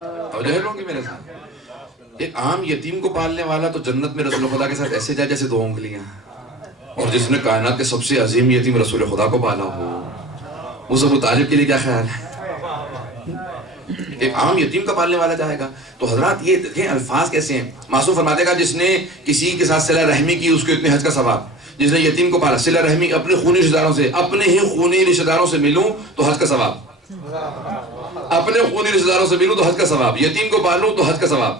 توجہ ہے لوگوں کی میرے ساتھ؟ ایک عام یتیم کو پالنے والا تو جنت میں رسول خدا کے ساتھ ایسے جائے جیسے دو انگلیاں، اور جس نے کائنات کے سب سے عظیم یتیم رسول خدا کو پالا ہو، اس ابو طالب کے لیے کیا خیال ہے؟ ایک عام یتیم کا پالنے والا جائے گا۔ تو حضرات یہ دیکھیں الفاظ کیسے ہیں۔ معصوم فرماتے گا جس نے کسی کے ساتھ صلہ رحمی کی اس کو اتنے حج کا ثواب، جس نے یتیم کو پالا صلہ رحمی اپنے خونی رشتہ داروں سے، اپنے ہی خونی رشتہ داروں سے ملوں تو حج کا ثواب، اپنے خونی رشتہ داروں سے ملوں تو حج کا ثواب، یتیم کو پالوں تو حج کا ثواب،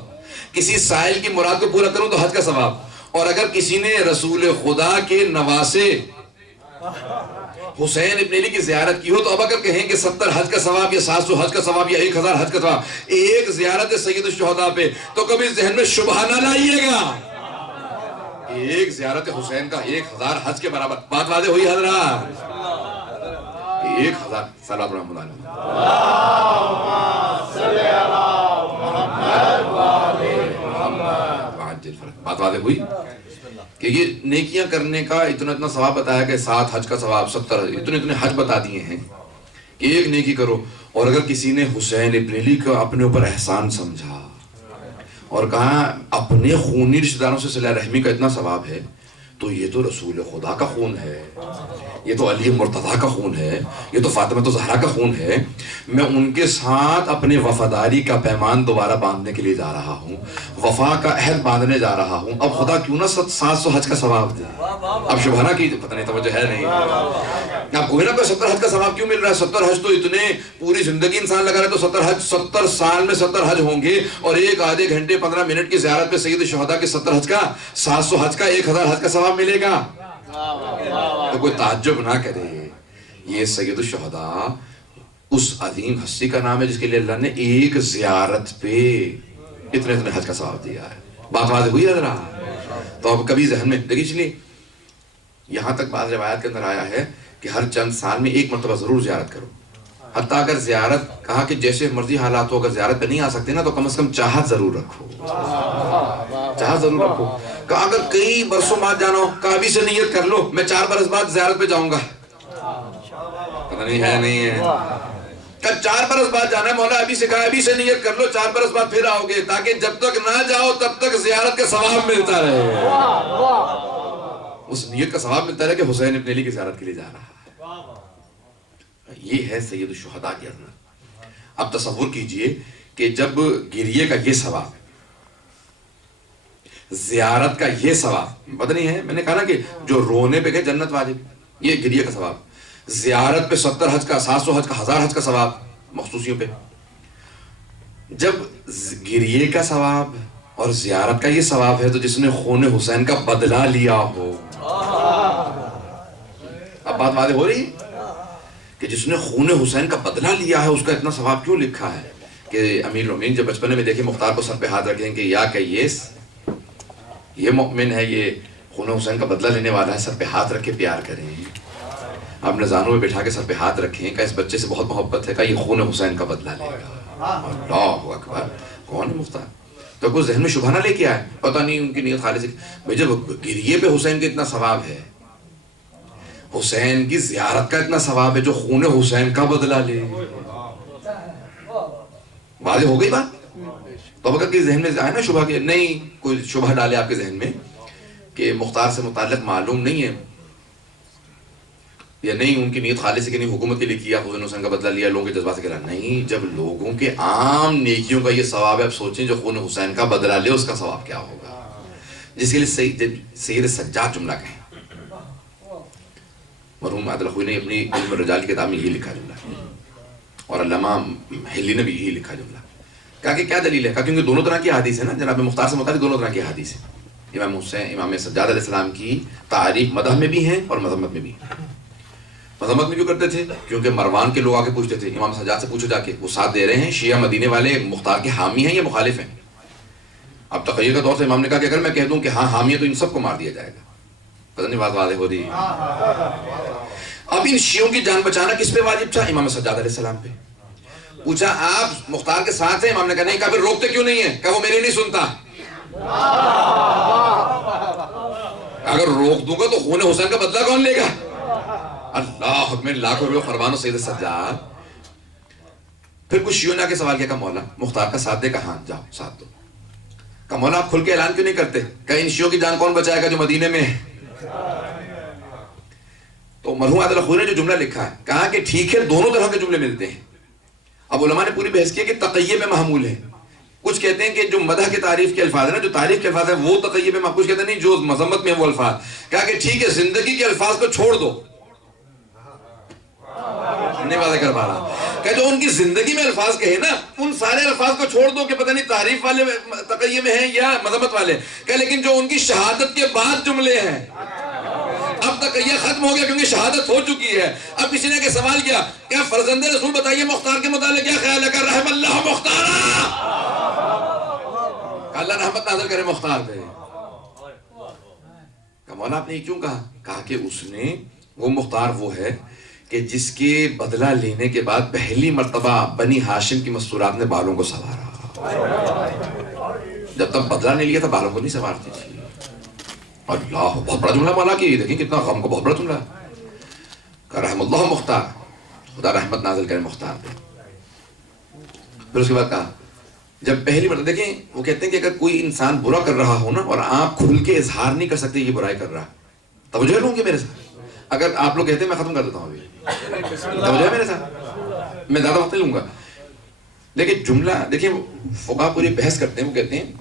کسی سائل کی مراد کو پورا کروں تو حج کا ثواب، اور اگر کسی نے رسول خدا کے نواسے حسین ابن علی کی زیارت کی ہو تو اب اگر کہیں کہ 70 حج کا ثواب یا 700 حج کا ثواب یا 1000 حج کا ثواب ایک زیارت سید الشہداء پہ، تو کبھی ذہن میں شبہ نہ لائیے گا، ایک زیارت حسین کا 1000 حج کے برابر۔ بات واضح ہوئی حضرات؟ 1000 صلوات رحمۃ اللہ بات واضح ہوئی کہ یہ نیکیاں کرنے کا اتنا ثواب بتایا کہ 7 حج کا ثواب، 70 اتنے حج بتا دیے ہیں کہ ایک نیکی کرو۔ اور اگر کسی نے حسین ابن علی کا اپنے اوپر احسان سمجھا اور کہا اپنے خونی رشتہ داروں سے صلہ رحمی کا اتنا ثواب ہے، تو یہ تو رسول خدا کا خون ہے، یہ تو علی مرتضیٰ کا خون ہے، یہ تو فاطمہ زہرا کا خون ہے، میں ان کے ساتھ اپنے وفاداری کا پیمان دوبارہ باندھنے کے لیے جا رہا ہوں، وفا کا عہد باندھنے جا رہا ہوں، اب خدا کیوں نہ 700 حج کا ثواب دے۔ اب شبہانہ کی پتہ نہیں توجہ ہے نہیں، اب کوئی نہ کوئی 70 حج کا ثواب کیوں مل رہا ہے؟ 70 حج تو اتنے پوری زندگی انسان لگا رہے، تو 70 حج 70 سال میں 70 حج ہوں گے، اور ایک آدھے گھنٹے 15 منٹ کی زیارت پہ سید الشہداء کے 70 حج کا، 700 حج کا، 1000 حج کا ثواب ملے گا۔ تو کوئی تعجب نہ کرے، یہ سید الشہداء اس عظیم ہستی کا نام ہے جس کے لیے اللہ نے ایک زیارت پہ اتنے حج کا ثواب دیا ہے۔ بات واضح ہوئی حضرات؟ تو اب کبھی ذہن میں دیکھیے، چلیے یہاں تک بعض روایات کے اندر آیا ہے کہ ہر چند سال میں ایک مرتبہ ضرور زیارت کرو، حتیٰ اگر زیارت کہا کہ جیسے مرضی حالات ہو، اگر زیارت پہ نہیں آ سکتے نا تو کم از کم چاہت ضرور رکھو، چاہت ضرور رکھو۔ کہا اگر کئی برسوں بعد جانا ہو، کہا ابھی سے نیت کر لو میں 4 برس بعد زیارت پہ جاؤں گا، پتہ نہیں ہے نہیں ہے، کہا 4 برس بعد جانا ہے مولا، ابھی سے کہا ابھی سے نیت کر لو 4 برس بعد پھر آؤ گے، تاکہ جب تک نہ جاؤ تب تک زیارت کا ثواب ملتا رہے، اس نیت کا ثواب ملتا رہے کہ حسین ابن علی کی زیارت کے لیے جا رہا ہے۔ یہ ہے سید الشہداء کی عظمت۔ اب تصور کیجئے کہ جب گریے کا یہ ثواب، زیارت کا یہ ثواب، پتہ نہیں ہے میں نے کہا نا کہ جو رونے پہ گئے جنت واجب، یہ گریے کا ثواب، زیارت پہ 70 حج کا، 700 حج کا، 1000 حج کا ثواب مخصوصیوں پہ، جب گریے کا ثواب اور زیارت کا یہ ثواب ہے تو جس نے خون حسین کا بدلہ لیا ہو، اب بات واضح ہو رہی ہے کہ جس نے خون حسین کا بدلہ لیا ہے اس کا اتنا ثواب کیوں لکھا ہے کہ امیر المومنین جب بچپنے میں دیکھیں مختار کو سر پہ ہاتھ رکھیں کہ یا کیس، یہ مومن ہے، یہ خون حسین کا بدلہ لینے والا ہے، سر پہ ہاتھ رکھ کے پیار کریں، اپنے زانوں میں بٹھا کے سر پہ ہاتھ رکھیں کہ اس بچے سے بہت محبت ہے، کہ یہ خون حسین کا بدلہ لے گا۔ اللہ اکبر، کون ہے مختار؟ تو کوئی ذہن میں شبہ نہ لے کے آئے، پتہ نہیں ان کی نیت خالص ہے۔ بھئی جب گریے پہ حسین کا اتنا ثواب ہے، حسین کی زیارت کا اتنا ثواب ہے، جو خون حسین کا بدلہ لے، واضح ہو گئی بات؟ تو اب اگر کسی ذہن میں آئے نا شبہ کہ نہیں، کوئی شبہ ڈالے آپ کے ذہن میں کہ مختار سے متعلق معلوم نہیں ہے یا نہیں ان کی نیت خالص ہے کہ نہیں حکومت کے لیے کیا، حسین کا بدلہ لیا، لوگوں کے جذبات سے کرا، نہیں، جب لوگوں کے عام نیکیوں کا یہ ثواب ہے، اب سوچیں جو خون حسین کا بدلہ لے اس کا ثواب کیا ہوگا، جس کے لیے سید سجاد جملہ کہیں، مرحوم عادل خوئی نے اپنی علم الرجال کی کتاب میں یہ لکھا جملہ، اور علامہ حلی نے بھی یہی لکھا جملہ، کہا کہ کیا دلیل ہے؟ کہا کیونکہ دونوں طرح کی حدیث ہے نا جناب مختار سے متعلق، دونوں طرح کی حدیث ہے، امام حسین، امام سجاد علیہ السلام کی تعریف مدح میں بھی ہیں اور مذمت میں بھی ہیں۔ مذمت میں کیوں کرتے تھے؟ کیونکہ مروان کے لوگ آ کے پوچھتے تھے امام سجاد سے پوچھو جا کے، وہ ساتھ دے رہے ہیں، شیعہ مدینے والے مختار کے حامی ہیں یا مخالف ہیں؟ اب تخیر کا دور سے امام نے کہا کہ اگر میں کہہ دوں کہ ہاں حامی ہے تو ان سب کو مار دیا جائے گا، پتہ نہیں بات واضح ہو رہی ہے۔ اب ان شیعوں کی جان بچانا کس پہ واجب تھا؟ امام سجاد علیہ السلام پہ۔ پوچھا آپ مختار کے ساتھ ہیں؟ امام نے کہا نہیں۔ کہا پھر روکتے کیوں نہیں ہیں؟ کہا وہ میری نہیں سنتا، اگر روک دوں گا تو خون حسین کا بدلہ کون لے گا؟ اللہ حکم لاکھوں روپے فرمانو سید سجاد، پھر کچھ شیعوں نے آ کے سوال کیا کہ مولا مختار کا ساتھ دے، کہاں جاؤ ساتھ دو. کہ مولا آپ کھل کے اعلان کیوں نہیں کرتے کہ ان شیعوں کی جان کون بچائے گا جو مدینے میں ہے. تو مرحوم عادل خوری نے جو جملہ لکھا ہے کہا کہ ٹھیک ہے دونوں طرح کے جملے ملتے ہیں. اب علماء نے پوری بحث کی کہ تقیہ میں محمول ہے. کچھ کہتے ہیں کہ جو مدح کے تعریف کے الفاظ ہیں نا، جو تعریف کے الفاظ ہیں وہ تقیہ میں، کچھ کہتے ہیں نہیں جو مذمت میں وہ الفاظ. کہا کہ ٹھیک ہے زندگی کے الفاظ کو چھوڑ دو، نہیں واضح کر پا رہا کہ جو ان کی زندگی میں الفاظ کہے نا ان سارے الفاظ کو چھوڑ دو کہ پتہ نہیں تعریف والے تقیہ میں ہیں یا مذمت والے. کہ لیکن جو ان کی شہادت کے بعد جملے ہیں اب تک یہ ختم ہو گیا کیونکہ شہادت ہو چکی ہے. اب کسی نے کہ سوال کیا کیا فرزند رسول بتائیے مختار کے متعلق کیا خیال ہے؟ کہ رحم اللہ مختارا، اللہ رحمت نازل کرے مختار پہ. کہ مولا آپ نے کیوں کہا؟ کہا کہ اس نے وہ مختار وہ ہے کہ جس کے بدلہ لینے کے بعد پہلی مرتبہ بنی ہاشم کی مستورات نے بالوں کو سنوارا. جب تک بدلہ نہیں لیا تھا بالوں کو نہیں سنوارتی تھی. اللہ بہت بڑا جملہ مولا کی، دیکھیں کتنا غم کو بہت بڑا جملہ کہ رحم اللہ مختار، خدا رحمت نازل کرے مختار پہ. پھر اس کے بعد کہا جب پہلی مرتبہ، دیکھیں وہ کہتے ہیں کہ اگر کوئی انسان برا کر رہا ہو نا اور آپ کھل کے اظہار نہیں کر سکتے یہ برائی کر رہا ہے، توجہ لوں گے میرے ساتھ. اگر آپ لوگ کہتے ہیں میں ختم کر دیتا ہوں ابھی، توجہ ہے میرے ساتھ، میں زیادہ وقت نہیں لوں گا. لیکن جملہ دیکھیں فقہا پوری بحث کرتے ہیں. وہ کہتے ہیں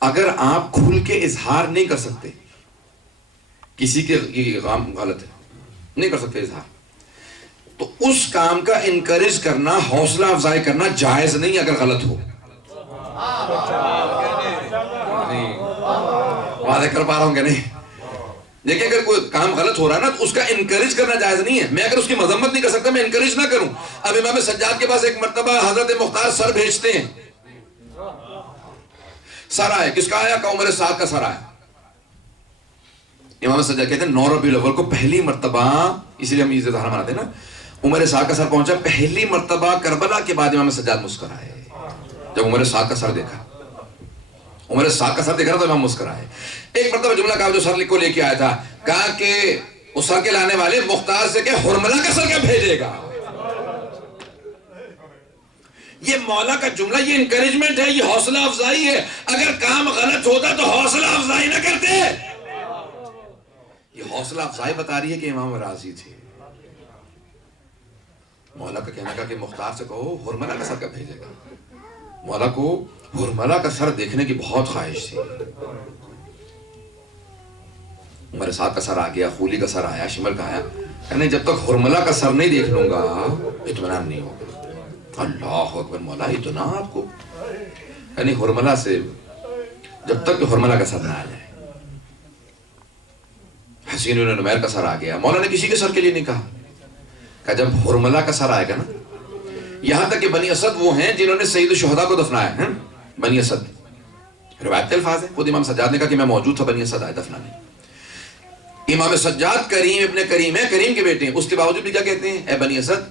اگر آپ کھل کے اظہار نہیں کر سکتے کسی کے غام غلط ہے نہیں کر سکتے اظہار، تو اس کام کا انکریج کرنا، حوصلہ افزائی کرنا جائز نہیں اگر غلط ہو. واضح کر پا رہا ہوں کہ نہیں؟ دیکھیں اگر کوئی کام غلط ہو رہا ہے نا تو اس کا انکریج کرنا جائز نہیں ہے. میں اگر اس کی مذمت نہیں کر سکتا میں انکریج نہ کروں. اب امام سجاد کے پاس ایک مرتبہ حضرت مختار سر بھیجتے ہیں. سر آئے، کس کا آیا؟ کہ عمر سعد کا سر آیا. امام سجاد کہتے ہیں 9 ربیع الاول کو پہلی مرتبہ، اس لیے ہم عید الضحیٰ مناتے ہیں نا، عمر سعد کا سر پہنچا پہلی مرتبہ کربلا کے بعد. امام سجاد مسکرائے جب عمر سعد کا سر دیکھا. عمر سعد کا سر دیکھا تو امام مسکرائے. ایک مرتبہ جملہ کہا جو سر کو لے کے آیا تھا، کہا کہ اس سر کے لانے والے مختار سے کہ حرملہ کا سر کیا بھیجے گا. یہ مولا کا جملہ، یہ انکریجمنٹ ہے، یہ حوصلہ افزائی ہے. اگر کام غلط ہوتا تو حوصلہ افزائی نہ کرتے. یہ حوصلہ افزائی بتا رہی ہے کہ امام راضی تھے. مولا کا کہنا کہ مختار سے کہو حرملہ کا سر کب بھیجے گا. مولا کو حرملہ کا سر دیکھنے کی بہت خواہش تھی. عمر سعد کا سر آ گیا، خولی کا سر آیا، شمل کا آیا. کہنے جب تک حرملہ کا سر نہیں دیکھ لوں گا اطمینان نہیں ہوگا. اللہ اکبر، مولا اتنا آپ کو، یعنی حرملہ سے جب تک حرملہ کا سر نہ آ جائے. حسین بن نمیر کا سر آ گیا. مولا نے کسی کے سر کے لیے نہیں کہا کہ جب حرملہ کا سر آئے گا نا. یہاں تک کہ بنی اسد وہ ہیں جنہوں نے سید الشہداء کو دفنایا ہے. بنی اسد روایت کے الفاظ ہیں، خود امام سجاد نے کہا کہ میں موجود تھا بنی اسد آئے دفنانے. امام سجاد کریم ابن کریم ہے، کریم کے بیٹے ہیں. اس کے باوجود بھی کیا کہتے ہیں؟ اے بنی اسد،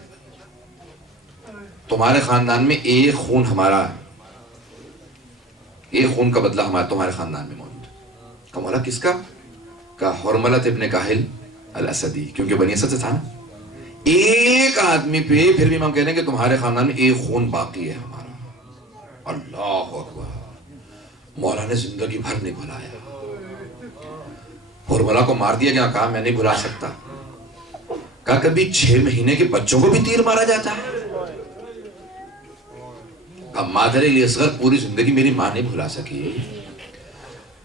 تمہارے خاندان میں ایک خون ہمارا، ایک خون کا بدلہ ہمارا تمہارے خاندان میں موجود ہے. کہ مولا کس کا؟ کہ حرملہ ابن کاہل الاسدی، کیونکہ بنی اسد سے تھا نا. ایک آدمی پہ پھر بھی ہم کہہ رہے ہیں کہ تمہارے خاندان میں ایک خون باقی ہے ہمارا. اللہ اکبر، مولا نے زندگی بھر نہیں بھلایا. حرملہ کو مار دیا گیا، کہا میں نہیں بھلا سکتا. کہا کبھی 6 مہینے کے بچوں کو بھی تیر مارا جاتا ہے. کہا مادر الاصغر پوری زندگی میری ماں نہیں بھلا سکی.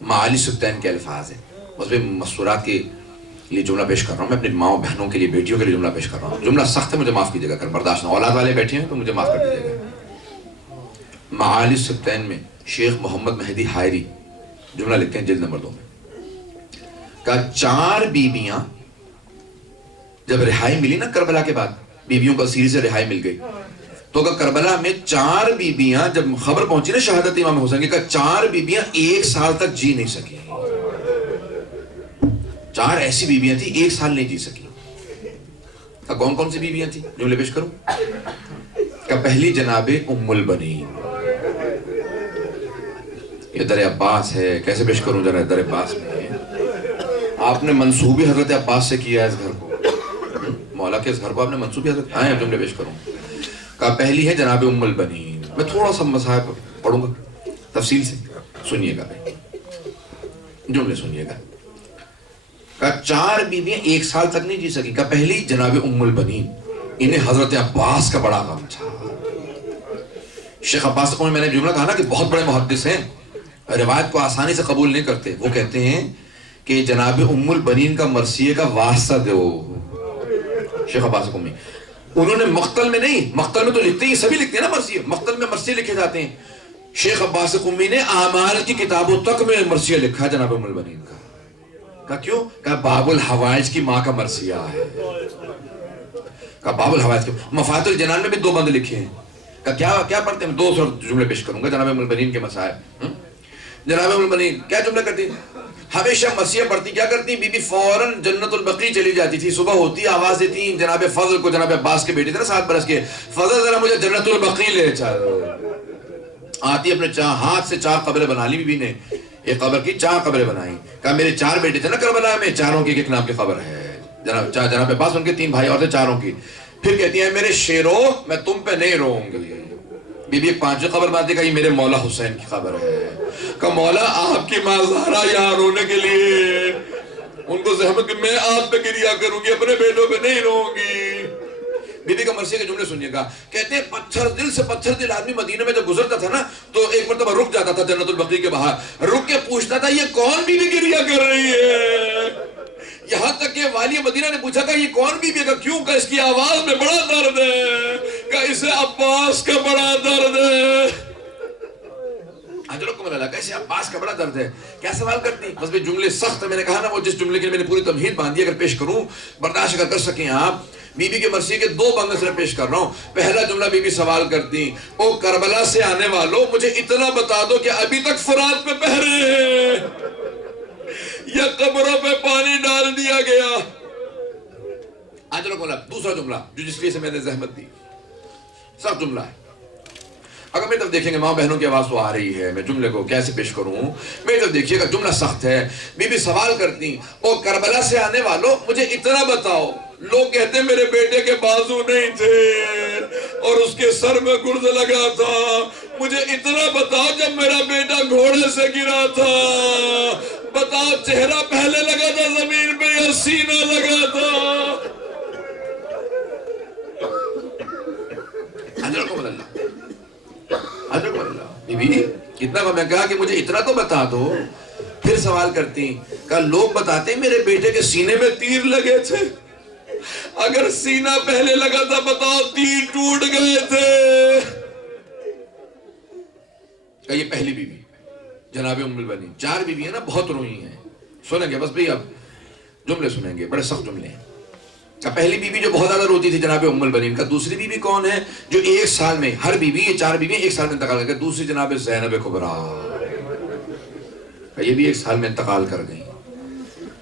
معالی سبتین کے الفاظ ہیں، اس میں مستورات کے لیے جملہ پیش کر رہا ہوں. میں اپنی ماں بہنوں کے لیے، بیٹیوں کے لیے جملہ پیش کر رہا ہوں. جملہ سخت ہے، مجھے معاف کیجیے گا اگر برداشت نہ. اولاد والے بیٹھے ہیں تو مجھے معاف کر دیجیے گا. معالی سبتین میں شیخ محمد مہدی حائری جملہ لکھتے ہیں جلد نمبر 2 میں. کہا 4 بیویاں جب رہائی ملی نا کربلا کے بعد، بیویوں کو اسیری سے رہائی مل گئی، تو کہ کربلا میں 4 بیویاں جب خبر پہنچی نا شہادت امام حسین کی، کہ 4 بیویاں 1 سال تک جی نہیں سکی. 4 ایسی بیویاں تھیں 1 سال نہیں جی سکی. کون کون سی بیویاں تھیں؟ جملے پیش کروں. کہ پہلی جناب ام البنین، یہ در عباس ہے. کیسے پیش کروں؟ ذرا در عباس میں آپ نے منسوبی حضرت عباس سے کیا ہے اس گھر کو. مولا کے اس گھر کو آپ نے منسوبی حضرت آئے ہیں. جملے پیش کروں. کہا پہلی ہے جناب ام البنین. میں تھوڑا سا مصحف پڑھوں گا تفصیل سے, سنیے گا بھائی, جملے سنیے گا. کہا 4 بیویاں 1 سال تک نہیں جی سکی. کہا پہلی جناب ام البنین, انہیں حضرت عباس کا بڑا غم تھا. شیخ عباس کو میں نے جملہ کہا نا کہ بہت بڑے محدث ہیں, روایت کو آسانی سے قبول نہیں کرتے. وہ کہتے ہیں کہ جناب ام البنین کا مرثیے کا واسطہ دو. شیخ عباس قمی انہوں نے مقتل میں نہیں, مقتل میں تو لکھتے ہی سبھی لکھتے ہیں نا مرثیے, مقتل میں مرثیے لکھے جاتے ہیں. شیخ عباس قمی نے اعمال کی کتابوں تک میں مرثیہ لکھا جناب ام البنین کا. کہا کیوں؟ کہا باب الحوائج کی ماں کا مرثیہ ہے. کہا باب الحوائج کے مفاتح الجنان میں بھی 2 بند لکھے ہیں. کہا کیا پڑھتے ہیں؟ 2 جملے پیش کروں گا جناب ام البنین کے مسائل. جناب ام البنین کیا جملہ کرتی, ہمیشہ مرثیہ پڑھتی, کیا کرتی بی بی فوراً جنت البقیع چلی جاتی تھی. صبح ہوتی آواز دیتی جناب فضل کو, جناب عباس کے بیٹے تھے نا 7 برس کے, فضل ذرا مجھے جنت البقیع لے چلو. آتی اپنے ہاتھ سے 4 قبریں بنا لی. بی بی نے ایک قبر کی 4 قبریں بنائی. کہا میرے 4 بیٹے تھے نا کربلا میں, 4 کی ایک نام کی قبر ہے. جناب عباس ان کے 3 بھائی اور تھے 4 کی. پھر کہتی ہیں میرے شیرو میں تم پہ نہیں روؤں گی. بی بی ایک 5ویں قبر بناتی. کہا یہ میرے مولا حسین کی قبر ہے. کہ مولا آپ کی ماں زہرا یہاں رونے کے لیے, ان کو زحمت کہ میں آپ پہ گریا کروں گی, اپنے بیٹوں پہ نہیں روؤں گی. بی بی کا مرثیے کے جملے سنیے گا. کہتے ہیں پتھر دل سے پتھر دل آدمی مدینہ میں جب گزرتا تھا نا تو ایک مرتبہ رک جاتا تھا جنت البقیع کے باہر, رک کے پوچھتا تھا یہ کون بی بی گریا کر رہی ہے. یہاں تک کہ والی مدینہ نے پوچھا کہ یہ کون بی بی, کا کیوں, کہ اس کی آواز میں بڑا درد ہے, کہ اسے عباس کا بڑا درد ہے. حضرت کو ملا کیسے عباس کا بڑا درد ہے. کیا سوال کرتی, بس بھی جملے سخت ہے. میں نے کہا نا وہ جس جملے کے لیے میں نے پوری تمہید باندھی, اگر پیش کروں برداشت اگر کر سکیں آپ. بی بی کے مرثیے کے 2 بند سے پیش کر رہا ہوں. پہلا جملہ بی بی سوال کرتی, او کربلا سے آنے والوں مجھے اتنا بتا دو کہ ابھی تک فرات پہ پہرے ہیں یا قبروں پہ پانی ڈال دیا گیا. حضرت کو ملا دوسرا جملہ جو جس لیے سے میں نے زحمت دی, سخت جملہ ہے. اگر میری طرف دیکھیں گے, ماں بہنوں کی آواز تو آ رہی ہے, میں جملے کو کیسے پیش کروں, میری طرف دیکھیے گا, جملہ سخت ہے. بی بی سوال کرتی, او کربلا سے آنے والوں مجھے اتنا بتاؤ, لوگ کہتے ہیں میرے بیٹے کے بازو نہیں تھے اور اس کے سر میں گرز لگا تھا, مجھے اتنا بتاؤ جب میرا بیٹا گھوڑے سے گرا تھا, بتاؤ چہرہ پہلے لگا تھا زمین پہ یا سینہ لگا تھا. حضرت کو اللہ بی بی اتنا میں کہا کہ مجھے اتنا تو بتا دو. پھر سوال کرتی, کہ لوگ بتاتے ہیں میرے بیٹے کے سینے میں تیر لگے تھے, اگر سینہ پہلے لگا تھا بتاؤ تیر ٹوٹ گئے تھے. کہ یہ پہلی بی بی جناب ام البنین. 4 بیوی ہیں نا, بہت روئی ہیں. سنیں گے بس بھی, اب جملے سنیں گے, بڑے سخت جملے ہیں. پہلی بیوی جو بہت زیادہ روتی تھی جناب ام البنین. کا دوسری بیوی کون ہے جو 1 سال میں, ہر بیوی یہ 4 بیوی 1 سال میں انتقال کر گئی. دوسری جناب زینب کبریٰ, یہ بھی 1 سال میں انتقال کر گئی,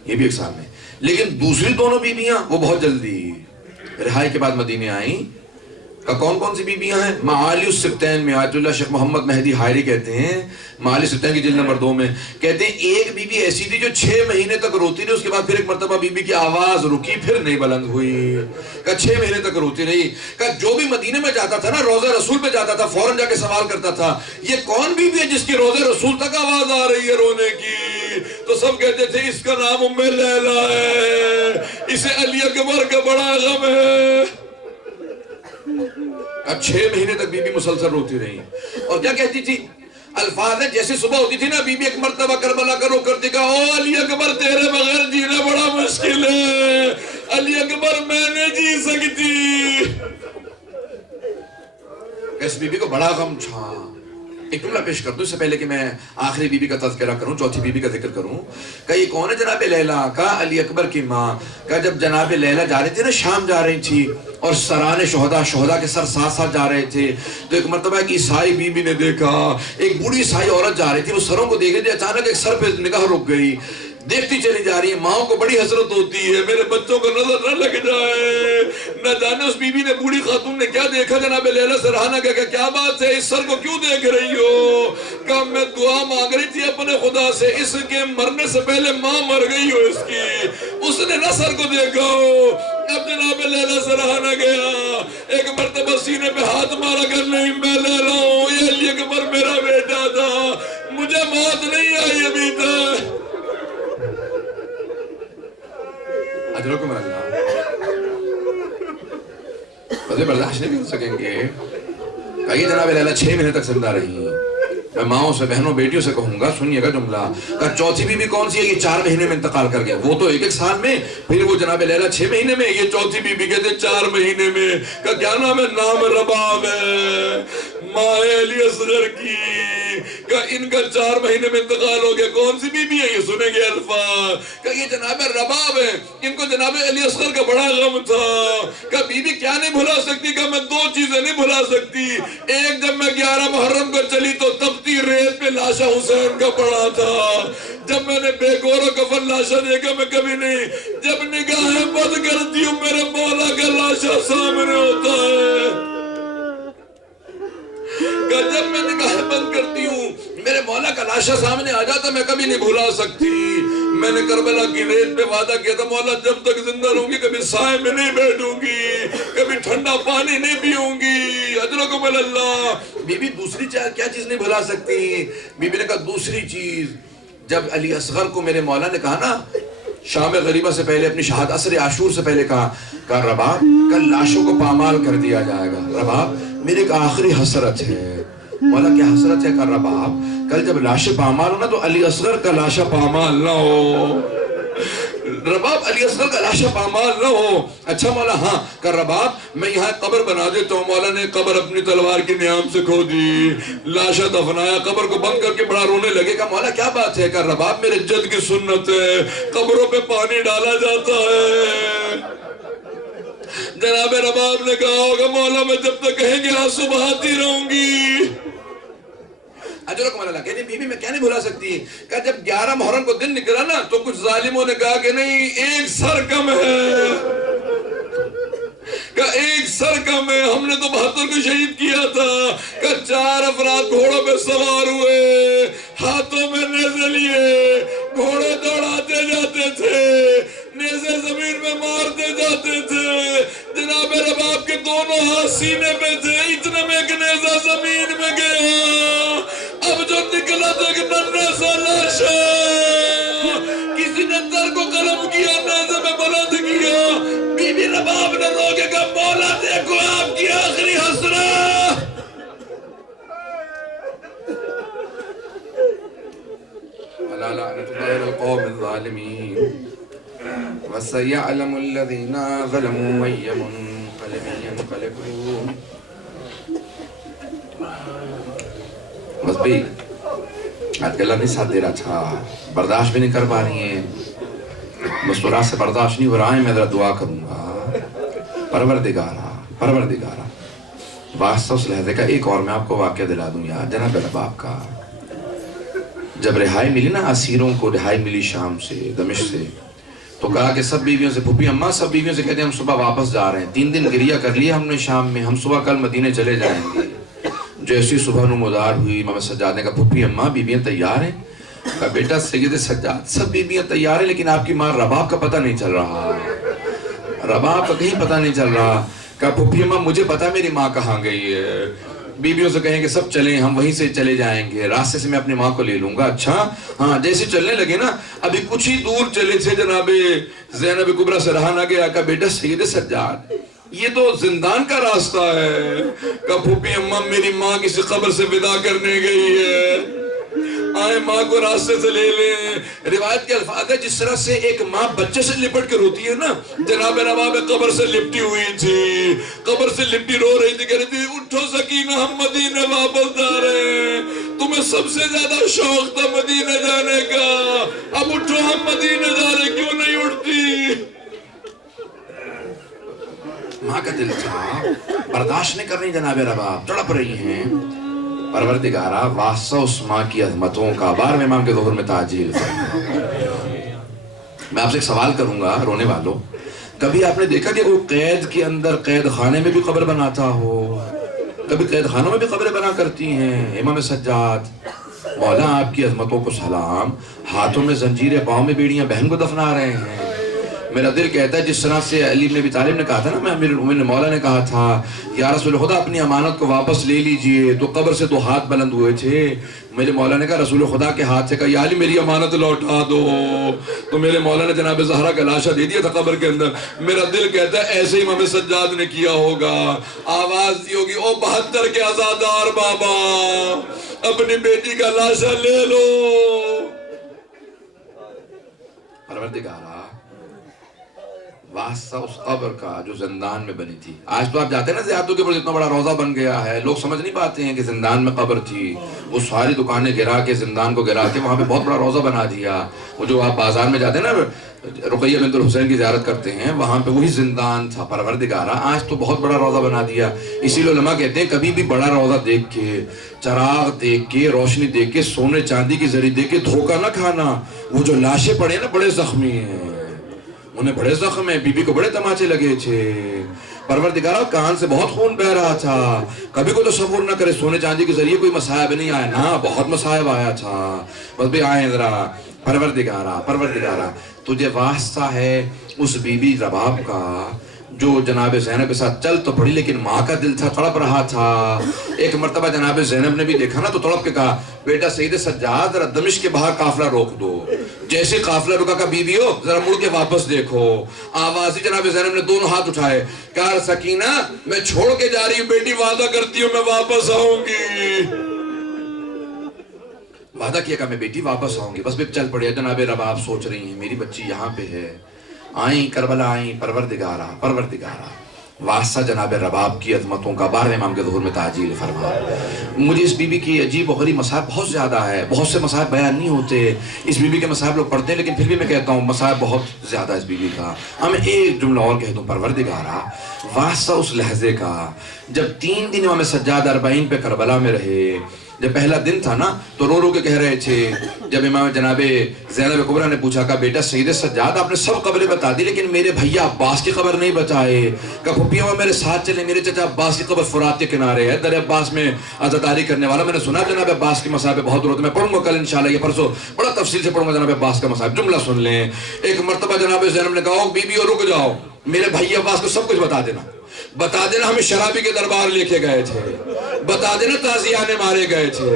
یہ بھی 1 سال میں. لیکن دوسری دونوں بیویاں وہ بہت جلدی رہائی کے بعد مدینے آئیں. کون کون سی بیویاں ہیں؟ معالی السبتین میں آیت اللہ شیخ محمد مہدی حائری کہتے ہیں, معالی السبتین کی جلد نمبر 2 میں کہتے ہیں ایک بیوی ایسی تھی جو 6 مہینے تک روتی رہی, اس کے بعد پھر ایک مرتبہ بیوی کی آواز رکی, پھر نہیں بلند ہوئی. کہ 6 مہینے تک روتی رہی. کہ جو بھی مدینے میں جاتا تھا نا, روضہ رسول پہ جاتا تھا, فوراً جا کے سوال کرتا تھا یہ کون بیوی ہے جس کی روضہ رسول تک آواز آ رہی ہے رونے کی. تو سب کہتے تھے اس کا نام ام لیلا ہے, اسے علی اکبر کا بڑا غم ہے. اب 6 مہینے تک بی بی مسلسل روتی رہی. اور کیا کہتی تھی, الفاظ ہے جیسے صبح ہوتی تھی نا بی بی ایک مرتبہ کربلا کا رخ کرتی, کہا او علی اکبر تیرے بغیر جینا بڑا مشکل ہے, علی اکبر میں نہیں جی سکتی. اس بی بی کو بڑا غم تھا. ایک جملہ پیش کر دوں اس سے پہلے کہ میں آخری بی بی کا تذکرہ کروں, چوتھی بی بی کا ذکر کروں. کہ یہ کون ہے جناب لیلا, کا علی اکبر کی ماں. کہ جب جناب لیلا جا رہی تھی نا, شام جا رہی تھی, اور سران شہداء کے سر ساتھ ساتھ جا رہے تھے, تو ایک مرتبہ ایک عیسائی بی بی نے دیکھا, ایک بوڑھی عیسائی عورت جا رہی تھی, وہ سروں کو دیکھ رہی تھی, اچانک ایک سر پہ نگاہ رک گئی, دیکھتی چلی جا رہی ہے. ماں کو بڑی حسرت ہوتی ہے میرے بچوں کو نظر نہ لگ جائے. نہ جانے اس بی بی نے, بوڑھی خاتون نے کیا دیکھا, جناب لیلا سے رہا نہ گیا. کیا بات ہے, اس سر کو کیوں دیکھ رہی ہو؟ کہ میں دعا مانگ رہی تھی اپنے خدا سے, اس کے مرنے سے پہلے ماں مر گئی ہو اس کی, اس نے نہ سر کو دیکھا ہو. اب جناب لیلا سے رہا نہ گیا، ایک مرتبہ سینے پہ ہاتھ مارا کر نہیں میں لیلا ہوں، یہ علی اکبر میرا بیٹا تھا، مجھے موت نہیں آئی ابھی تک۔ اجرکم اللہ بدلے برداشت نہیں کر سکیں گے۔ کہیے جناب لیلا 6 مہینے تک زندہ رہی، میں ماؤں سے بہنوں بیٹیوں سے کہوں گا سنیے گا جملہ، کہ چوتھی بی بی کون سی ہے؟ یہ 4 مہینے میں انتقال کر گیا، وہ تو 1 سال میں، پھر وہ جناب لیلا 6 مہینے میں، یہ چوتھی بی بی کہتے 4 مہینے میں۔ کہ کیا نام ہے؟ نام رباب ہے، ماں علی اصغر کی، کہ ان کا 4 مہینے میں انتقال ہو گیا۔ کون سی بی بی ہے؟ یہ سنیں گے الفاظ، کہ یہ جناب رباب ہے، ان کو جناب علی اصغر کا بڑا غم تھا، کہ بی بی کیا نہیں بھلا سکتی؟ کہ میں 2 چیزیں نہیں بھلا سکتی، ایک جب میں 11 محرم کو چلی تو تپتی ریت پہ لاشا حسین کا پڑا تھا، جب میں نے بے گور و کفن لاشا دیکھا میں کبھی نہیں، جب نگاہیں بند کرتی ہوں میرے مولا کا لاشا سامنے ہوتا ہے، کہ جب میں نگاہیں بند کرتی ہوں میرے مولا کا لاشا سامنے آ جاتا میں کبھی نہیں بھلا سکتی۔ میں نے کربلا کی ریت پہ وعدہ کیا تھا مولا جب تک زندہ رہوں گی کبھی سائے میں نہیں بیٹھوں گی، کبھی ٹھنڈا پانی نہیں پیوں گی۔ اجرکم اللہ۔ بی بی دوسری کیا چیز نہیں بھلا سکتی؟ بی بی نے کہا دوسری چیز، جب علی اصغر کو میرے مولا نے کہا نا شام غریبہ سے پہلے اپنی شہادت عصر عاشور سے پہلے کہا رباب کل لاشوں کو پامال کر دیا جائے گا، رباب میری ایک آخری حسرت ہے۔ مولا کیا حسرت ہے؟ کہا رباب کل جب لاشیں پامال ہو نا تو علی اصغر کا لاشا پامال نہ ہو، رباب علی اصغر کا لاشا پامال نہ ہو۔ اچھا مولا ہاں، کہ رباب میں یہاں قبر بنا دیتا ہوں۔ مولا نے قبر اپنی تلوار کی نیام سے کھو دی، لاشا دفنایا، قبر کو بند کر کے بڑا رونے لگے۔ کہ مولا کیا بات ہے؟ کہ رباب میرے جد کی سنت ہے، قبروں پہ پانی ڈالا جاتا ہے۔ جناب رباب نے کہا ہوگا مولا میں جب تک کہیں گے آنسو بہاتی رہوں گی۔ اجرکم اللہ۔ کہتے بی بی میں کیا نہیں بھلا سکتی؟ کہ جب 11 محرم کو دن نکلا نا تو کچھ ظالموں نے کہا کہ نہیں 1 سر کم ہے، کہ 1 سر کم ہے، ہم نے تو 72 کو شہید کیا تھا۔ کہ 4 افراد گھوڑوں پہ سوار ہوئے، ہاتھوں میں نیزے لیے، گھوڑے دوڑاتے جاتے تھے، نیزے زمین میں مارتے جاتے تھے، جناب رباب کے دونوں ہاتھ سینے پہ تھے، اتنے میں ایک نیزہ زمین میں گیا، اب جو نکلا تو ایک ننھا سا لاشا، کسی نے در کو قلم کیا، نیزے میں بلند کیا، بی بی رباب نے رو کے کہا مولا دیکھو آپ کی آخری حسرت۔ الا لعنۃ اللہ علی القوم الظالمین وَسَيَعْلَمُ الَّذِينَ ظَلَمُوا أَيَّ مُنقَلِبٍ يَنقَلِبُونَ۔ بس بھئی آج اللہ نہیں ساتھ دے رہا تھا، برداشت بھی نہیں کر پا رہی ہیں، مسکراہٹ سے برداشت نہیں ہو رہا ہے۔ میں ذرا دعا کروں گا، پروردگارا واسطہ اس لہذے کا ایک اور میں آپ کو واقعہ دلا دوں یار جناب رباب کا۔ جب رہائی ملی نا اسیروں کو، رہائی ملی شام سے، دمشق سے، تو کہا کہ سب بیویوں سے، پھوپھی اماں سب بیویوں سے کہتے ہیں ہم صبح واپس جا رہے ہیں، 3 دن گریہ کر لیا ہم نے شام میں، ہم صبح کل مدینے چلے جائیں گے۔ جیسی صبح نمودار ہوئی امام سجاد نے کہا پھوپھی اماں بیویاں تیار ہیں؟ کہا بیٹا سید سجاد سب بیویاں تیار ہیں لیکن آپ کی ماں رباب کا پتہ نہیں چل رہا، رباب کا کہیں پتہ نہیں چل رہا۔ کہا پھوپھی اماں مجھے پتا میری ماں کہاں گئی ہے، بیویوں سے کہیں کہ سب چلیں، ہم وہیں سے چلے جائیں گے، راستے سے میں اپنی ماں کو لے لوں گا۔ اچھا ہاں، جیسے چلنے لگے نا ابھی کچھ ہی دور چلے تھے جناب زینب کبریٰ سے رہا نہ گیا۔ کہا بیٹا سید سجاد یہ تو زندان کا راستہ ہے۔ کہا پھوپھی اماں میری ماں کسی قبر سے ودا کرنے گئی ہے، آئے ماں کو راستے سے لے لیں۔ روایت کے الفاظ ہے جس طرح سے ایک ماں بچے سے لپٹ کے روتی ہے نا، جناب رباب قبر سے لپٹی ہوئی تھی، قبر سے لپٹی رو رہی تھی، کہہ رہی تھی اٹھو سکینہ ہم مدینہ واپس جا رہے ہیں، تمہیں سب سے زیادہ شوق تھا مدینہ جانے کا، اب اٹھو ہم مدینہ جا رہے، کیوں نہیں اٹھتی؟ ماں کا دل تھا، برداشت نہیں کر رہی جناب رباب، تڑپ رہی ہیں۔ پروردگارہ واسطہ اس ماں کی عظمتوں کا 12ویں امام کے ظہر میں تعجیل فرما۔ میں آپ سے ایک سوال کروں گا رونے والوں، کبھی آپ نے دیکھا کہ وہ قید کے اندر قید خانے میں بھی قبر بناتا ہو؟ کبھی قید خانوں میں بھی قبریں بنا کرتی ہیں؟ امام سجاد مولا آپ کی عظمتوں کو سلام، ہاتھوں میں زنجیریں پاؤں میں بیڑیاں بہن کو دفنا رہے ہیں، میرا دل کہتا ہے جس طرح سے علی بن ابی طالب نے کہا تھا نا، میں امیر المومنین مولا نے کہا تھا یا رسول خدا اپنی امانت کو واپس لے لیجئے، تو قبر سے 2 ہاتھ بلند ہوئے تھے. میرے مولا نے کہا رسول خدا کے ہاتھ سے کہا یا علی میری امانت لوٹا دو، تو میرے مولا نے جناب زہرا کا لاشا دے دیا تھا قبر کے اندر. میرا دل کہتا ہے ایسے ہی امام سجاد نے کیا ہوگا، آواز دی ہوگی او 72 کے عزادار بابا اپنی بیٹی کا لاشا لے لو. پروردگارا واسطہ اس قبر کا جو زندان میں بنی تھی. آج تو آپ جاتے ہیں نا زیارتوں کے اوپر اتنا بڑا روضہ بن گیا ہے، لوگ سمجھ نہیں پاتے ہیں کہ زندان میں قبر تھی. وہ ساری دکانیں گرا کے زندان کو گرا کے وہاں پہ بہت بڑا روضہ بنا دیا. وہ جو آپ بازار میں جاتے ہیں نا رقیہ بنت الحسین کی زیارت کرتے ہیں، وہاں پہ وہی زندان تھا. پروردگارا آج تو بہت بڑا روضہ بنا دیا. اسی لیے علماء کہتے ہیں کبھی بھی بڑا روضہ دیکھ کے، چراغ دیکھ کے، روشنی دیکھ کے، سونے چاندی کی زری دیکھ کے دھوکہ نہ کھانا. وہ جو لاشیں پڑے نا بڑے زخمی ہیں، انہیں بڑے زخم ہیں، بی بی کو بڑے تماچے لگے تھے. پروردگارا کان سے بہت خون بہ رہا تھا. کبھی کوئی تصور نہ کرے سونے چاندی کے ذریعے کوئی مصائب نہیں آیا، نا بہت مصائب آیا تھا. بس بھی آئیں ذرا. پروردگارا تجھے واسطہ ہے اس بی بی رباب کا جو جناب زینب کے ساتھ چل تو پڑی لیکن ماں کا دل تھا تڑپ رہا تھا. ایک مرتبہ جناب زینب نے بھی دیکھا نا تو تڑپ کے کہا بیٹا سید سجاد ذرا دمشق کے باہر قافلہ روک دو. جیسے قافلہ رکا کہ بی بیو ذرا مڑ کے واپس دیکھو. آوازی جناب زینب نے دونوں ہاتھ اٹھائے، کہا سکینہ میں چھوڑ کے جا رہی ہوں بیٹی، وعدہ کرتی ہوں میں واپس آؤں گی. وعدہ کیا کہ میں بیٹی واپس آؤں گی. بس بھی چل پڑے. جناب رباب سوچ رہی ہیں میری بچی یہاں پہ ہے. آئیں کربلا آئیں. پروردگارا واسطہ جناب رباب کی عظمتوں کا 12 امام کے ظہور میں تعجیل فرما. مجھے اس بی بی کی عجیب و غریب مصائب بہت زیادہ ہے. بہت سے مصائب بیان نہیں ہوتے. اس بی بی کے مصائب لوگ پڑھتے ہیں لیکن پھر بھی میں کہتا ہوں مصائب بہت زیادہ اس بی بی کا. میں ایک جملہ اور کہہ دوں. پروردگارا واسطہ اس لحظے کا جب 3 دن امام سجاد 40 پہ کربلا میں رہے. جب پہلا دن تھا نا تو رو کے کہہ رہے تھے. جب امام جناب زینب کبریٰ نے پوچھا کہ بیٹا سید سجاد آپ نے سب قبریں بتا دی لیکن میرے بھیا عباس کی قبر نہیں بتائے. کہ پھپھیاں میرے ساتھ چلے، میرے چچا عباس کی قبر فرات کے کنارے ہے، در عباس میں عزاداری کرنے والا. میں نے سنا جناب عباس کی مصائب بہت ضرورت. میں پڑھوں گا کل انشاءاللہ، یہ پرسوں بڑا تفصیل سے پڑھوں گا جناب عباس کا مصائب. جملہ سن لیں. ایک مرتبہ جناب زینب نے کہا بی بیو رک جاؤ، میرے بھائی عباس کو سب کچھ بتا دینا ہمیں شرابی کے دربار لے کے گئے تھے، بتا دینا تازیانے مارے گئے تھے،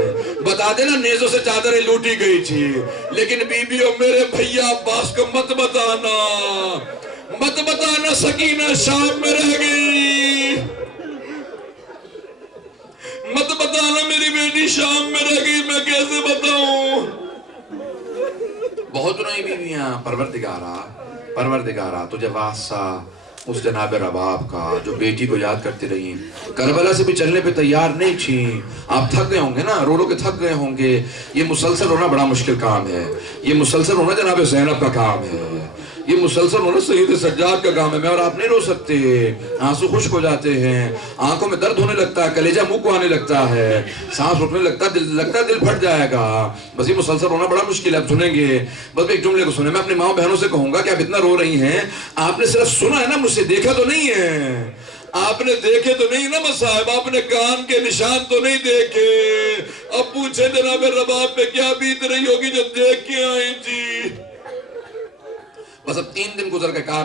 بتا دینا نیزوں سے چادریں لوٹی گئی تھی، لیکن بی بیو میرے بھیا عباس کو مت بتانا. سکینہ شام میں رہ گئی، مت بتانا میری بیٹی شام میں رہ گئی، میں کیسے بتاؤں. بہت نہیں بیویاں. پروردگارا تجھے واسطہ اس جناب رباب کا جو بیٹی کو یاد کرتی رہی. کربلا سے بھی چلنے پہ تیار نہیں تھی. آپ تھک گئے ہوں گے نا، رو کے تھک گئے ہوں گے. یہ مسلسل ہونا بڑا مشکل کام ہے. یہ مسلسل ہونا جناب زینب کا کام ہے. یہ مسلسل ہونا سید سجاد کا کام ہے. میں اور آپ نہیں رو سکتے. آنسو خشک ہو جاتے ہیں، آنکھوں میں درد ہونے لگتا ہے، کلیجہ منہ کو آنے لگتا ہے، سانس اٹھنے لگتا ہے، دل پھٹ جائے گا. بس یہ مسلسل ہونا بڑا مشکل ہے. آپ سنیں گے بس ایک جملے کو سنیں. میں اپنی ماں بہنوں سے کہوں گا کہ آپ اتنا رو رہی ہیں، آپ نے صرف سنا ہے نا، مجھ سے دیکھا تو نہیں ہے. آپ نے دیکھے تو نہیں نا مصائب، آپ نے کان کے نشان تو نہیں دیکھے. اب پوچھے جناب رباب پہ کیا بیت رہی ہوگی جب دیکھ کے آئی تھی. بس اب 3 دن گزر کے کہا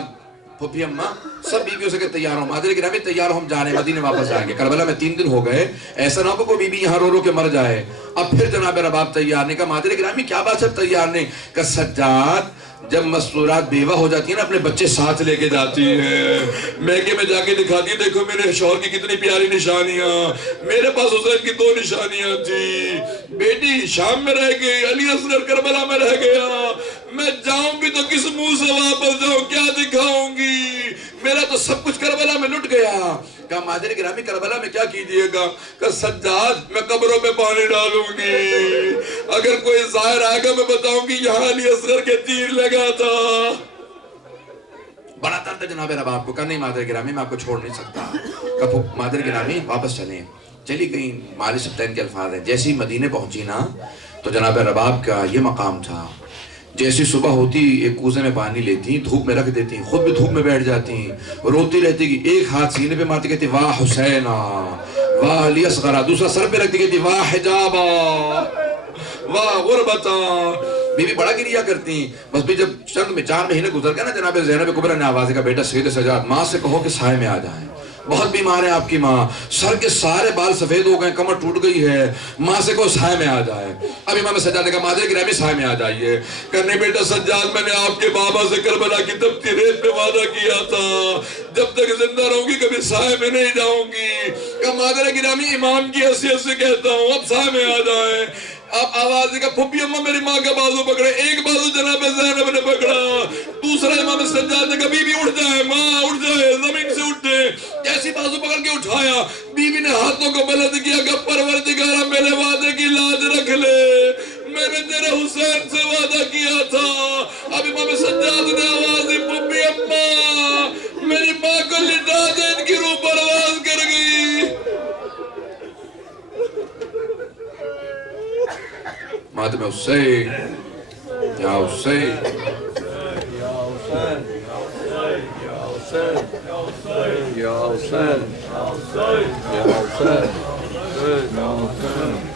پھپھی اماں سب بیویوں سے کہ تیار ہوں، مادر گرامی تیار ہوں، ہم جا رہے ہیں مدینے واپس جائیں گے. کربلا میں 3 دن ہو گئے، ایسا نہ ہو کہ کوئی بیوی یہاں رو کے مر جائے. اب پھر جناب رباب تیار نہیں. کہا مادر گرامی کیا بات ہے تیار نہیں. کہ سجاد جب مستورات بیوہ ہو جاتی ہیں نا اپنے بچے ساتھ لے کے جاتی ہیں، میکے میں جا کے دکھاتی ہے دیکھو میرے شوہر کی کتنی پیاری نشانیاں، میرے پاس حسین کی 2 نشانیاں تھی. بیٹی شام میں رہ گئی، علی اصغر کربلا میں رہ گیا، میں جاؤں بھی تو کس منہ سے واپس جاؤں، کیا دکھاؤں گی، میرا تو سب کچھ کربلا میں لٹ گیا. کہا مادر گرامی کربلا میں کیا کیجئے گا. کہ سجاد میں قبروں میں پانی ڈالوں گی، اگر کوئی ظاہر آئے گا میں بتاؤں گی یہاں علی اصغر کے تیر لگا تھا. بڑا درد جناب رباب کو. کہا نہیں مادر گرامی میں آپ کو چھوڑ نہیں سکتا. کہا مادر گرامی واپس چلیں. چلی گئی. مالی سبتین کے الفاظ ہیں. جیسی مدینے پہنچی نا تو جناب رباب کا یہ مقام تھا، جیسی صبح ہوتی ایک کوزے میں پانی لیتی، دھوپ میں رکھ دیتی، خود بھی دھوپ میں بیٹھ جاتی، روتی رہتی کہ ایک ہاتھ سینے پہ مارتی کہتی واہ حسینہ واہ لیصغرا، دوسرا سر پہ رکھ دی کہتی واہ حجابا، واہ غربتا. بی بی بڑا گریا کرتی. بس بھی جب چند میں 4 مہینے گزر گئے نا جناب زینب کبریٰ نے آواز کہا بیٹا سید سجاد ماں سے کہو کہ سائے میں آ جائیں، بہت بیمار ہے آپ کی ماں، سر کے سارے بال سفید ہو گئے، کمر ٹوٹ گئی ہے، ماں سے کہو سائے میں آ جائے. اب امام سجاد نے کہا مادر گرامی سائے میں آ جائیے. کرنے بیٹا سجاد میں نے آپ کے بابا سے کربلا کی تپتی ریت پہ وعدہ کیا تھا جب تک زندہ رہوں گی کبھی سائے میں نہیں جاؤں گی. کہا مادر گرامی امام کی حیثیت سے کہتا ہوں اب سائے میں آ جائیں. اب آواز کا پھپھی اماں میری ماں کا بازو پکڑے، ایک بازو جناب زینب نے پکڑا، دوسرا امام سجاد نے کہا بی بی اٹھ جائے، ماں اٹھ جائے، زمین سے اٹھے. جیسی بازو پکڑ کے اٹھایا، بی بی نے ہاتھوں کو بلند کیا کہ پروردگارہ میرے وعدے کی لاج رکھ لے، میں نے تیرے حسین سے وعدہ کیا تھا. اب امام سجاد نے آواز دی پھپھی اماں میری ماں کو لٹا دے، ان کی روح پرواز کر گئی. ماتم حسین یا حسین یا حسین یا حسین یا حسین یا حسین یا حسین.